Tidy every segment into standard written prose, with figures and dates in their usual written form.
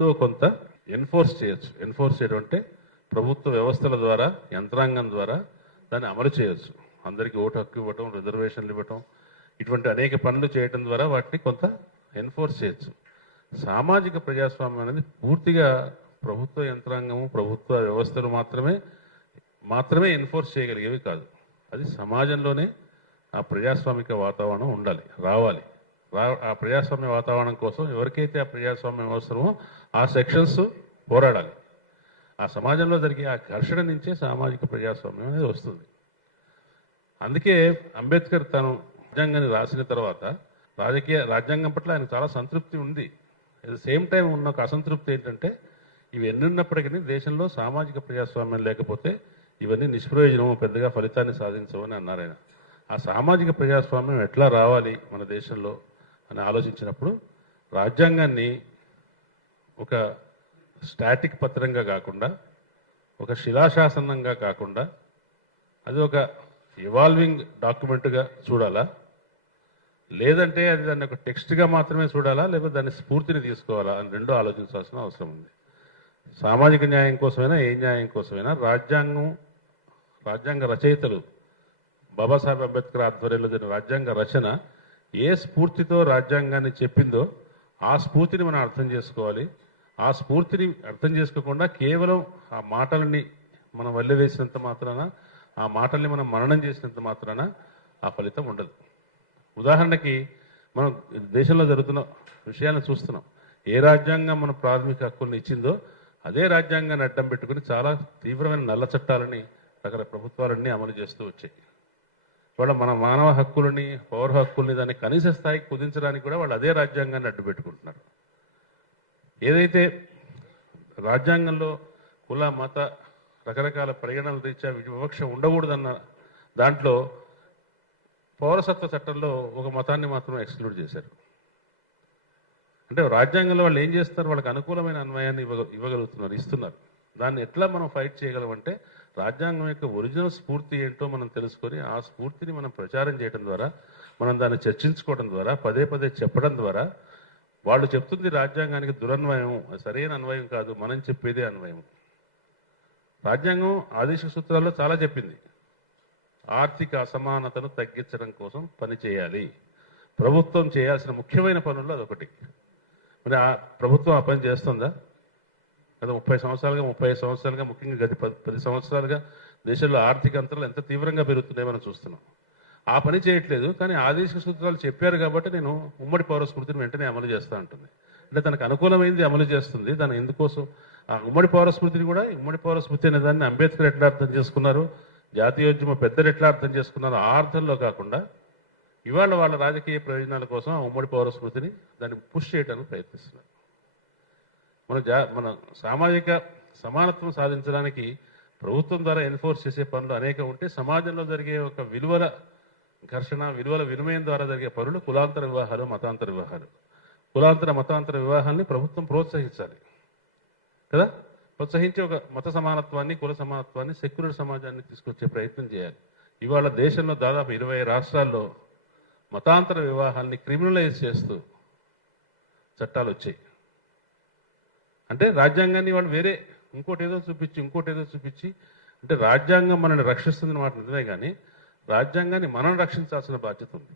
కొంత ఎన్ఫోర్స్ చేయొచ్చు. ఎన్ఫోర్స్ చేయడం అంటే ప్రభుత్వ వ్యవస్థల ద్వారా, యంత్రాంగం ద్వారా దాన్ని అమలు చేయొచ్చు. అందరికీ ఓటు హక్కు ఇవ్వటం, రిజర్వేషన్లు ఇవ్వటం, ఇటువంటి అనేక పనులు చేయడం ద్వారా వాటిని కొంత ఎన్ఫోర్స్ చేయొచ్చు. సామాజిక ప్రజాస్వామ్యం అనేది పూర్తిగా ప్రభుత్వ యంత్రాంగము, ప్రభుత్వ వ్యవస్థలు మాత్రమే ఎన్ఫోర్స్ చేయగలిగేవి కాదు. అది సమాజంలోనే ఆ ప్రజాస్వామిక వాతావరణం ఉండాలి, రావాలి. ఆ ప్రజాస్వామ్య వాతావరణం కోసం ఎవరికైతే ఆ ప్రజాస్వామ్యం అవసరమో ఆ సెక్షన్స్ పోరాడాలి. ఆ సమాజంలో జరిగే ఆ ఘర్షణ నుంచే సామాజిక ప్రజాస్వామ్యం అనేది వస్తుంది. అందుకే అంబేద్కర్ తను రాజ్యాంగాన్ని రాసిన తర్వాత రాజ్యాంగం పట్ల ఆయన చాలా సంతృప్తి ఉంది. అట్ ద సేమ్ టైం ఉన్న ఒక అసంతృప్తి ఏంటంటే, ఇవి ఎన్నున్నప్పటికీ దేశంలో సామాజిక ప్రజాస్వామ్యం లేకపోతే ఇవన్నీ నిష్ప్రయోజనము, పెద్దగా ఫలితాన్ని సాధించవని అన్నారు ఆయన. ఆ సామాజిక ప్రజాస్వామ్యం ఎట్లా రావాలి మన దేశంలో అని ఆలోచించినప్పుడు రాజ్యాంగాన్ని ఒక స్టాటిక్ పత్రంగా కాకుండా, ఒక శిలాశాసనంగా కాకుండా, అది ఒక ఇవాల్వింగ్ డాక్యుమెంట్గా చూడాలా, లేదంటే అది దాన్ని ఒక టెక్స్ట్గా మాత్రమే చూడాలా, లేకపోతే దాని స్ఫూర్తిని తీసుకోవాలా అని రెండో ఆలోచించాల్సిన అవసరం ఉంది. సామాజిక న్యాయం కోసమైనా ఏ న్యాయం కోసమైనా రాజ్యాంగ రచయితలు బాబాసాహెబ్ అంబేద్కర్ ఆధ్వర్యంలో జరిగిన రాజ్యాంగ రచన ఏ స్ఫూర్తితో రాజ్యాంగాన్ని చెప్పిందో ఆ స్ఫూర్తిని మనం అర్థం చేసుకోవాలి. ఆ స్ఫూర్తిని అర్థం చేసుకోకుండా కేవలం ఆ మాటలని మనం వల్లెవేసినంత మాత్రాన, ఆ మాటల్ని మనం మననం చేసినంత మాత్రాన ఆ ఫలితం ఉండదు. ఉదాహరణకి మనం దేశంలో జరుగుతున్న విషయాలను చూస్తున్నాం. ఏ రాజ్యాంగం మన ప్రాథమిక హక్కుల్ని ఇచ్చిందో అదే రాజ్యాంగాన్ని అడ్డం పెట్టుకుని చాలా తీవ్రమైన నల్ల చట్టాలని రకరకాల ప్రభుత్వాలన్నీ అమలు చేస్తూ వచ్చాయి. వాళ్ళ మన మానవ హక్కులని, పౌర హక్కుల్ని దాన్ని కనీస స్థాయికి కుదించడానికి కూడా వాళ్ళు అదే రాజ్యాంగాన్ని అడ్డు పెట్టుకుంటున్నారు. ఏదైతే రాజ్యాంగంలో కుల, మత, రకరకాల పరిగణనల రీత్యా వివక్ష ఉండకూడదన్న దాంట్లో పౌరసత్వ చట్టంలో ఒక మతాన్ని మాత్రం ఎక్స్క్లూడ్ చేశారు. అంటే రాజ్యాంగంలో వాళ్ళు ఏం చేస్తారు, వాళ్ళకి అనుకూలమైన అన్వయాన్ని ఇస్తున్నారు. దాన్ని ఎట్లా మనం ఫైట్ చేయగలమంటే రాజ్యాంగం యొక్క ఒరిజినల్ స్ఫూర్తి ఏంటో మనం తెలుసుకొని ఆ స్ఫూర్తిని మనం ప్రచారం చేయడం ద్వారా, మనం దాన్ని చర్చించుకోవడం ద్వారా, పదే పదే చెప్పడం ద్వారా, వాళ్ళు చెప్తుంది రాజ్యాంగానికి దురన్వయం, సరైన అన్వయం కాదు, మనం చెప్పేదే అన్వయం. రాజ్యాంగం ఆదేశ సూత్రాల్లో చాలా చెప్పింది. ఆర్థిక అసమానతను తగ్గించడం కోసం పని చేయాలి. ప్రభుత్వం చేయాల్సిన ముఖ్యమైన పనుల్లో అదొకటి. మరి ఆ ప్రభుత్వం ఆ పని చేస్తుందా? గత 30 సంవత్సరాలుగా ముఖ్యంగా గత 10 సంవత్సరాలుగా దేశంలో ఆర్థిక అంతరాలు ఎంత తీవ్రంగా పెరుగుతున్నాయో మనం చూస్తున్నాం. ఆ పని చేయట్లేదు. కానీ ఆదేశ సూత్రాలు చెప్పారు కాబట్టి నేను ఉమ్మడి పౌర స్మృతిని వెంటనే అమలు చేస్తూ ఉంటుంది. అంటే తనకు అనుకూలమైంది అమలు చేస్తుంది. దాని ఎందుకోసం ఆ ఉమ్మడి పౌర స్మృతిని కూడా, ఉమ్మడి పౌర స్మృతి అనే దాన్ని అంబేద్కర్ ఎట్లా అర్థం చేసుకున్నారు, జాతీయోద్యమ పెద్దలు ఎట్లా అర్థం చేసుకున్నారు, ఆ అర్థంలో కాకుండా ఇవాళ వాళ్ళ రాజకీయ ప్రయోజనాల కోసం ఆ ఉమ్మడి పౌర స్మృతిని దాన్ని పుష్ చేయడానికి ప్రయత్నిస్తున్నారు. మన సామాజిక సమానత్వం సాధించడానికి ప్రభుత్వం ద్వారా ఎన్ఫోర్స్ చేసే పనులు అనేక ఉంటే, సమాజంలో జరిగే ఒక విలువల ఘర్షణ, విలువల వినిమయం ద్వారా జరిగే పనులు కులాంతర వివాహాలు, మతాంతర వివాహాలు. మతాంతర వివాహాన్ని ప్రభుత్వం ప్రోత్సహించాలి కదా. ప్రోత్సహించి ఒక మత సమానత్వాన్ని, కుల సమానత్వాన్ని, సెక్యులర్ సమాజాన్ని తీసుకొచ్చే ప్రయత్నం చేయాలి. ఇవాళ దేశంలో దాదాపు 20 రాష్ట్రాల్లో మతాంతర వివాహాల్ని క్రిమినలైజ్ చేస్తూ చట్టాలు వచ్చాయి. అంటే రాజ్యాంగాన్ని వాళ్ళు వేరే ఇంకోటి ఏదో చూపించి అంటే రాజ్యాంగం మనల్ని రక్షిస్తుందని మాట నిజమే, కానీ రాజ్యాంగాన్ని మనం రక్షించాల్సిన బాధ్యత ఉంది.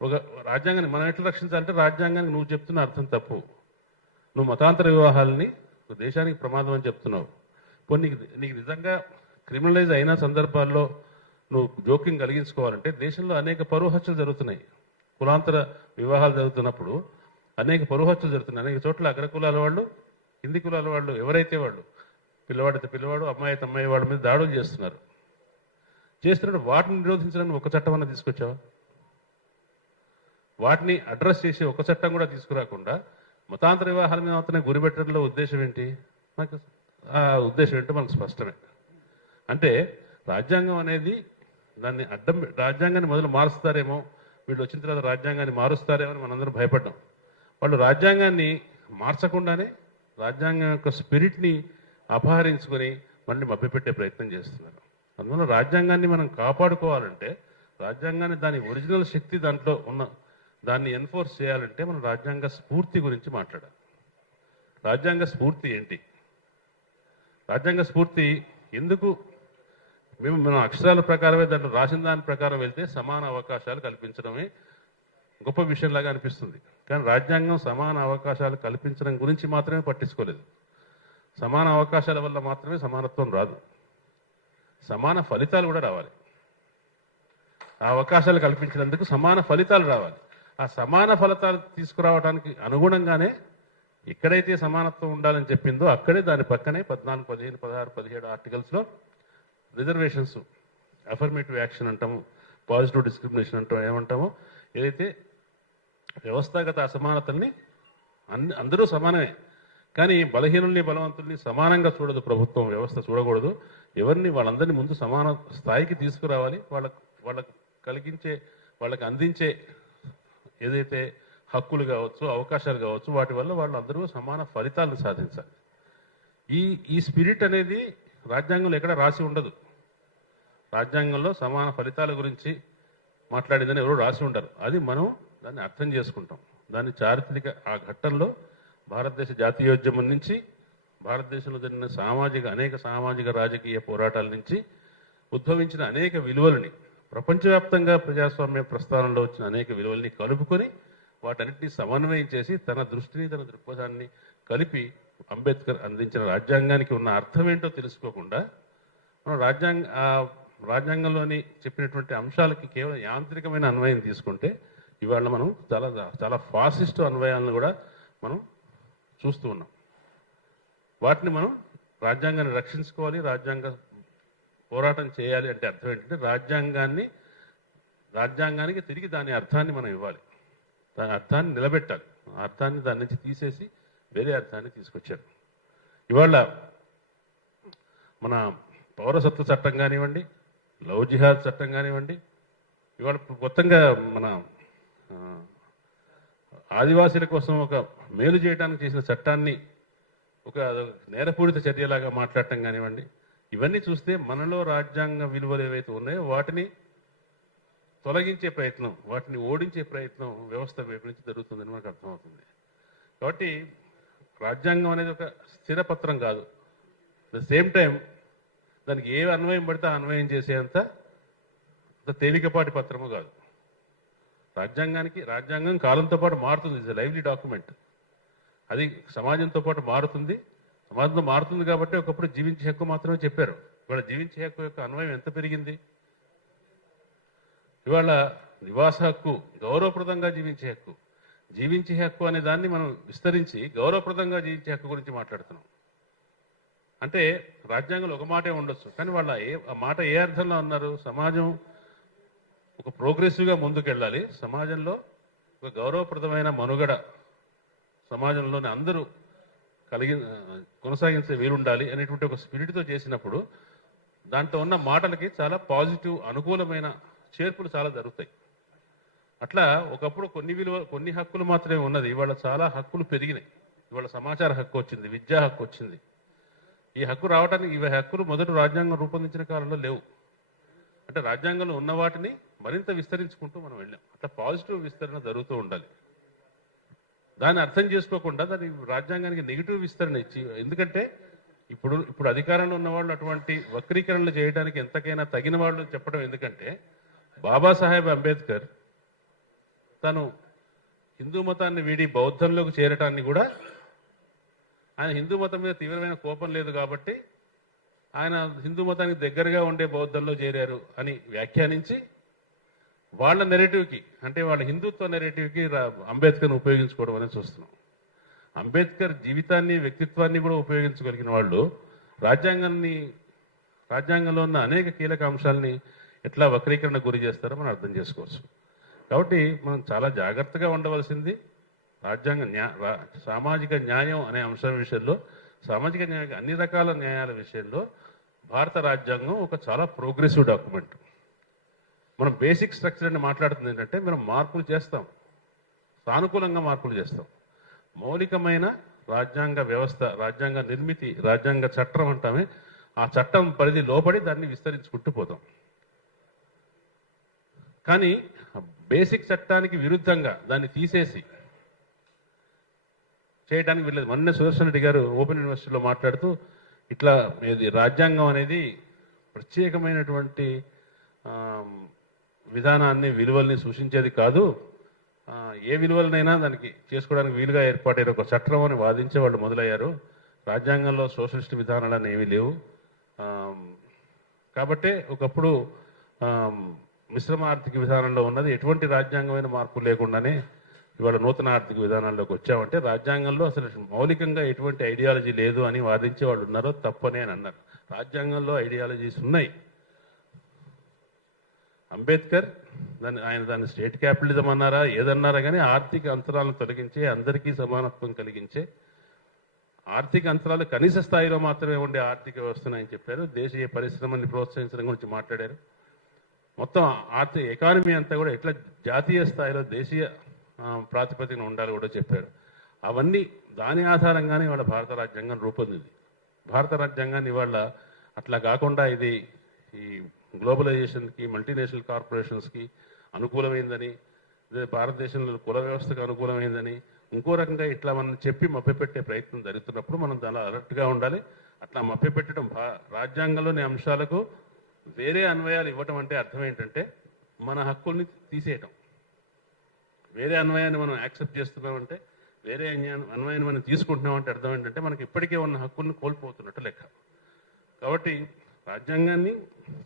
ఒక రాజ్యాంగాన్ని మనం ఎట్లా రక్షించాలంటే, రాజ్యాంగానికి నువ్వు చెప్తున్న అర్థం తప్పు. నువ్వు మతాంతర వివాహాలని దేశానికి ప్రమాదం అని చెప్తున్నావు. పోనీ నీకు నిజంగా క్రిమినలైజ్ అయిన సందర్భాల్లో నువ్వు జోక్యం కలిగించుకోవాలంటే, దేశంలో అనేక పరువు హత్యలు జరుగుతున్నాయి. కులాంతర వివాహాలు జరుగుతున్నప్పుడు అనేక పరువు హత్యలు జరుగుతున్నాయి. అనేక చోట్ల అగ్ర కులాల వాళ్ళు, కింది కులాల వాళ్ళు, ఎవరైతే వాళ్ళు, పిల్లవాడైతే పిల్లవాడు, అమ్మాయి అయితే అమ్మాయి వాళ్ళ మీద దాడులు చేస్తున్నారు. వాటిని నిరోధించడానికి ఒక చట్టం అన్న తీసుకొచ్చావా? వాటిని అడ్రస్ చేసి ఒక చట్టం కూడా తీసుకురాకుండా మతాంతర వివాహాల మీద మాత్రమే గురిపెట్టడంలో ఉద్దేశం ఏంటి? నాకు ఆ ఉద్దేశం ఏంటో మనకు స్పష్టమే. అంటే రాజ్యాంగం అనేది దాన్ని రాజ్యాంగాన్ని మొదలు మారుస్తారేమో, వీళ్ళు వచ్చిన తర్వాత రాజ్యాంగాన్ని మారుస్తారేమో అని మనందరం భయపడ్డాం. వాళ్ళు రాజ్యాంగాన్ని మార్చకుండానే రాజ్యాంగం యొక్క స్పిరిట్ని అపహరించుకొని మళ్ళీ మభ్యపెట్టే ప్రయత్నం చేస్తున్నారు. అందువల్ల రాజ్యాంగాన్ని మనం కాపాడుకోవాలంటే, రాజ్యాంగాన్ని దాని ఒరిజినల్ శక్తి దాంట్లో ఉన్న దాన్ని ఎన్ఫోర్స్ చేయాలంటే మనం రాజ్యాంగ స్ఫూర్తి గురించి మాట్లాడాలి. రాజ్యాంగ స్ఫూర్తి ఏంటి? రాజ్యాంగ స్ఫూర్తి ఎందుకు మనం అక్షరాల ప్రకారమే దాంట్లో రాసిన దాని ప్రకారం వెళ్తే సమాన అవకాశాలు కల్పించడమే గొప్ప విషయంలాగా అనిపిస్తుంది. కానీ రాజ్యాంగం సమాన అవకాశాలు కల్పించడం గురించి మాత్రమే పట్టించుకోలేదు. సమాన అవకాశాల వల్ల మాత్రమే సమానత్వం రాదు, సమాన ఫలితాలు కూడా రావాలి. ఆ అవకాశాలు కల్పించినందుకు సమాన ఫలితాలు రావాలి. ఆ సమాన ఫలితాలు తీసుకురావడానికి అనుగుణంగానే ఎక్కడైతే సమానత్వం ఉండాలని చెప్పిందో అక్కడే దాని పక్కనే 14, 15, 16, 17 ఆర్టికల్స్లో రిజర్వేషన్స్, అఫర్మేటివ్ యాక్షన్ అంటాము, పాజిటివ్ డిస్క్రిమినేషన్ అంటాము, ఏమంటామో ఏదైతే వ్యవస్థాగత అసమానతల్ని అందరూ సమానమే, కానీ బలహీనుల్ని బలవంతుల్ని సమానంగా చూడదు ప్రభుత్వం, వ్యవస్థ చూడకూడదు. ఎవరిని వాళ్ళందరినీ ముందు సమాన స్థాయికి తీసుకురావాలి. వాళ్ళకి అందించే ఏదైతే హక్కులు కావచ్చు, అవకాశాలు కావచ్చు, వాటి వల్ల వాళ్ళందరూ సమాన ఫలితాలను సాధించాలి. ఈ స్పిరిట్ అనేది రాజ్యాంగంలో ఎక్కడ రాసి ఉండదు. రాజ్యాంగంలో సమాన ఫలితాల గురించి మాట్లాడిందని ఎవరు రాసి ఉండరు. అది మనం దాన్ని అర్థం చేసుకుంటాం. దాన్ని చారిత్రక ఆ ఘట్టంలో భారతదేశ జాతీయోద్యమం నుంచి, భారతదేశంలో జరిగిన అనేక సామాజిక రాజకీయ పోరాటాల నుంచి ఉద్భవించిన అనేక విలువలని, ప్రపంచవ్యాప్తంగా ప్రజాస్వామ్య ప్రస్థానంలో వచ్చిన అనేక విలువల్ని కలుపుకొని వాటన్నిటినీ సమన్వయం చేసి తన దృష్టిని, తన దృక్పథాన్ని కలిపి అంబేద్కర్ అందించిన రాజ్యాంగానికి ఉన్న అర్థం ఏంటో తెలుసుకోకుండా మనం రాజ్యాంగంలోని చెప్పినటువంటి అంశాలకి కేవలం యాంత్రికమైన అన్వయం తీసుకుంటే ఇవాళ మనం చాలా చాలా ఫాసిస్ట్ అన్వయాలను కూడా మనం చూస్తూ ఉన్నాం. వాటిని మనం రాజ్యాంగాన్ని రక్షించుకోవాలి, రాజ్యాంగ పోరాటం చేయాలి అంటే అర్థం ఏంటంటే రాజ్యాంగానికి తిరిగి దాని అర్థాన్ని మనం ఇవ్వాలి, దాని అర్థాన్ని నిలబెట్టాలి. ఆ అర్థాన్ని దాని నుంచి తీసేసి వేరే అర్థాన్ని తీసుకొచ్చారు. ఇవాళ మన పౌరసత్వ చట్టం కానివ్వండి, లవ్ జిహాద్ చట్టం కానివ్వండి, ఇవాళ కొత్తగా మన ఆదివాసీల కోసం ఒక మేలు చేయడానికి చేసిన చట్టాన్ని ఒక నేరపూరిత చర్యలాగా మాట్లాడటం కానివ్వండి, ఇవన్నీ చూస్తే మనలో రాజ్యాంగ విలువలు ఏవైతే ఉన్నాయో వాటిని తొలగించే ప్రయత్నం, వాటిని ఓడించే ప్రయత్నం వ్యవస్థ వైపు నుంచి జరుగుతుందని మనకు అర్థమవుతుంది. కాబట్టి రాజ్యాంగం అనేది ఒక స్థిరపత్రం కాదు. ద సేమ్ టైం దానికి ఏ అన్వయం పడితే అన్వయం చేసేంత తేలికపాటి పత్రము కాదు. రాజ్యాంగం కాలంతో పాటు మారుతుంది. It's lively document. అది సమాజంతో పాటు మారుతుంది. సమాజంతో మారుతుంది కాబట్టి ఒకప్పుడు జీవించే హక్కు మాత్రమే చెప్పారు. ఇవాళ జీవించే హక్కు యొక్క అన్వయం ఎంత పెరిగింది. ఇవాళ నివాస హక్కు, గౌరవప్రదంగా జీవించే హక్కు అనే దాన్ని మనం విస్తరించి గౌరవప్రదంగా జీవించే హక్కు గురించి మాట్లాడుతున్నాం. అంటే రాజ్యాంగంలో ఒక మాటే ఉండొచ్చు, కానీ ఆ మాట ఏ అర్థంలో అన్నారు? సమాజం ఒక ప్రోగ్రెసివ్గా ముందుకెళ్ళాలి, సమాజంలో ఒక గౌరవప్రదమైన మనుగడ సమాజంలోని అందరూ కొనసాగించే వీలుండాలి అనేటువంటి ఒక స్పిరిట్తో చేసినప్పుడు దాంట్లో ఉన్న మాటలకి చాలా పాజిటివ్, అనుకూలమైన చేర్పులు చాలా జరుగుతాయి. అట్లా ఒకప్పుడు కొన్ని హక్కులు మాత్రమే ఉన్నది, ఇవాళ చాలా హక్కులు పెరిగినాయి. ఇవాళ సమాచార హక్కు వచ్చింది, విద్యా హక్కు వచ్చింది. ఈ హక్కు రావడానికి ఇవి హక్కులు మొదట రాజ్యాంగం రూపొందించిన కాలంలో లేవు. అంటే రాజ్యాంగంలో ఉన్న వాటిని మరింత విస్తరించుకుంటూ మనం వెళ్ళాం. అట్లా పాజిటివ్ విస్తరణ జరుగుతూ ఉండాలి. దాన్ని అర్థం చేసుకోకుండా దాని రాజ్యాంగానికి నెగిటివ్ విస్తరణ ఇచ్చి, ఎందుకంటే ఇప్పుడు అధికారంలో ఉన్న వాళ్ళు అటువంటి వక్రీకరణలు చేయడానికి ఎంతకైనా తగిన వాళ్ళు చెప్పడం. ఎందుకంటే బాబాసాహెబ్ అంబేద్కర్ తను హిందూ మతాన్ని వీడి బౌద్ధంలోకి చేరటాన్ని కూడా, ఆయన హిందూ మతం మీద తీవ్రమైన కోపం లేదు కాబట్టి ఆయన హిందూ మతానికి దగ్గరగా ఉండే బౌద్ధంలో చేరారు అని వ్యాఖ్యానించి వాళ్ళ నెరేటివ్కి, అంటే వాళ్ళ హిందుత్వ నెరేటివ్కి అంబేద్కర్ని ఉపయోగించుకోవడం అనేది చూస్తున్నాం. అంబేద్కర్ జీవితాన్ని, వ్యక్తిత్వాన్ని కూడా ఉపయోగించగలిగిన వాళ్ళు రాజ్యాంగంలో ఉన్న అనేక కీలక అంశాలని ఎట్లా వక్రీకరణ గురి చేస్తారో మనం అర్థం చేసుకోవచ్చు. కాబట్టి మనం చాలా జాగ్రత్తగా ఉండవలసింది సామాజిక న్యాయం అనే అంశం విషయంలో, సామాజిక న్యాయం అన్ని రకాల న్యాయాల విషయంలో భారత రాజ్యాంగం ఒక చాలా ప్రోగ్రెసివ్ డాక్యుమెంట్. మనం బేసిక్ స్ట్రక్చర్ అని మాట్లాడుతుంది ఏంటంటే మనం మార్పులు చేస్తాం, సానుకూలంగా మార్పులు చేస్తాం. మౌలికమైన రాజ్యాంగ వ్యవస్థ, రాజ్యాంగ నిర్మితి, రాజ్యాంగ చట్టం అంటామే, ఆ చట్టం పరిధి లోపడి దాన్ని విస్తరించుకుంటూ పోతాం. కానీ బేసిక్ చట్టానికి విరుద్ధంగా దాన్ని తీసేసి చేయడానికి వీళ్ళది. మొన్న సుదర్శన్ రెడ్డి గారు ఓపెన్ యూనివర్సిటీలో మాట్లాడుతూ ఇట్లా ఇది రాజ్యాంగం అనేది ప్రత్యేకమైనటువంటి విధానాన్ని విలువల్ని సూచించేది కాదు, ఏ విలువలనైనా దానికి చేసుకోవడానికి వీలుగా ఏర్పాటైన ఒక చట్టం అని వాదించే వాళ్ళు మొదలయ్యారు. రాజ్యాంగంలో సోషలిస్ట్ విధానాలని ఏమీ లేవు. కాబట్టే ఒకప్పుడు మిశ్రమ ఆర్థిక విధానంలో ఉన్నది ఎటువంటి రాజ్యాంగమైన మార్పు లేకుండానే ఇవాళ నూతన ఆర్థిక విధానాల్లోకి వచ్చామంటే రాజ్యాంగంలో అసలు మౌలికంగా ఎటువంటి ఐడియాలజీ లేదు అని వాదించే వాళ్ళు ఉన్నారో తప్పనే అని అన్నారు. రాజ్యాంగంలో ఐడియాలజీస్ ఉన్నాయి. అంబేద్కర్ దాన్ని స్టేట్ క్యాపిటలిజం అన్నారా ఏదన్నారా కానీ ఆర్థిక అంతరాలను తొలగించే, అందరికీ సమానత్వం కలిగించే, ఆర్థిక అంతరాలు కనీస స్థాయిలో మాత్రమే ఉండే ఆర్థిక వ్యవస్థను ఆయన చెప్పారు. దేశీయ పరిశ్రమల్ని ప్రోత్సహించడం గురించి మాట్లాడారు. మొత్తం ఆర్థిక ఎకానమీ అంతా కూడా ఎట్లా జాతీయ స్థాయిలో దేశీయ ప్రాతిపదికన ఉండాలి కూడా చెప్పారు. అవన్నీ దాని ఆధారంగానే ఇవాళ భారత రాజ్యాంగం రూపొందింది. భారత రాజ్యాంగాన్ని ఇవాళ అట్లా కాకుండా ఇది ఈ గ్లోబలైజేషన్కి, మల్టీనేషనల్ కార్పొరేషన్స్కి అనుకూలమైందని, భారతదేశంలో కుల వ్యవస్థకు అనుకూలమైందని ఇంకో రకంగా ఇట్లా మనం చెప్పి మభ్యపెట్టే ప్రయత్నం జరుగుతున్నప్పుడు మనం దానిలో అలర్ట్గా ఉండాలి. అట్లా మభ్యపెట్టడం రాజ్యాంగంలోని అంశాలకు వేరే అన్వయాలు ఇవ్వటం అంటే అర్థం ఏంటంటే మన హక్కుల్ని తీసేయటం. వేరే అన్వయాన్ని మనం యాక్సెప్ట్ చేస్తున్నామంటే, వేరే అన్వయాన్ని మనం తీసుకుంటున్నామంటే అర్థం ఏంటంటే మనకి ఇప్పటికే ఉన్న హక్కుల్ని కోల్పోతున్నట్టు లెక్క. కాబట్టి రాజ్యాంగాన్ని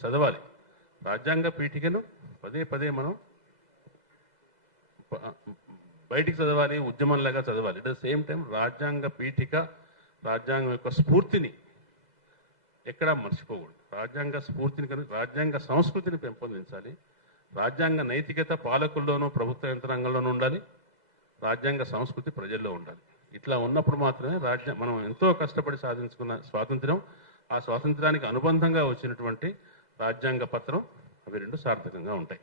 చదవాలి. రాజ్యాంగ పీఠికను పదే పదే మనం బయటికి చదవాలి, ఉద్యమంలాగా చదవాలి. అట్ ద సేమ్ టైం రాజ్యాంగ పీఠిక, రాజ్యాంగం యొక్క స్ఫూర్తిని ఎక్కడా మర్చిపోకూడదు. రాజ్యాంగ స్ఫూర్తిని కనుక రాజ్యాంగ సంస్కృతిని పెంపొందించాలి. రాజ్యాంగ నైతికత పాలకుల్లోనూ ప్రభుత్వ యంత్రాంగంలోనూ ఉండాలి. రాజ్యాంగ సంస్కృతి ప్రజల్లో ఉండాలి. ఇట్లా ఉన్నప్పుడు మాత్రమే మనం ఎంతో కష్టపడి సాధించుకున్న స్వాతంత్ర్యం, ఆ స్వాతంత్ర్యానికి అనుబంధంగా వచ్చినటువంటి రాజ్యాంగ పత్రం, అవి రెండు సార్థకంగా ఉంటాయి.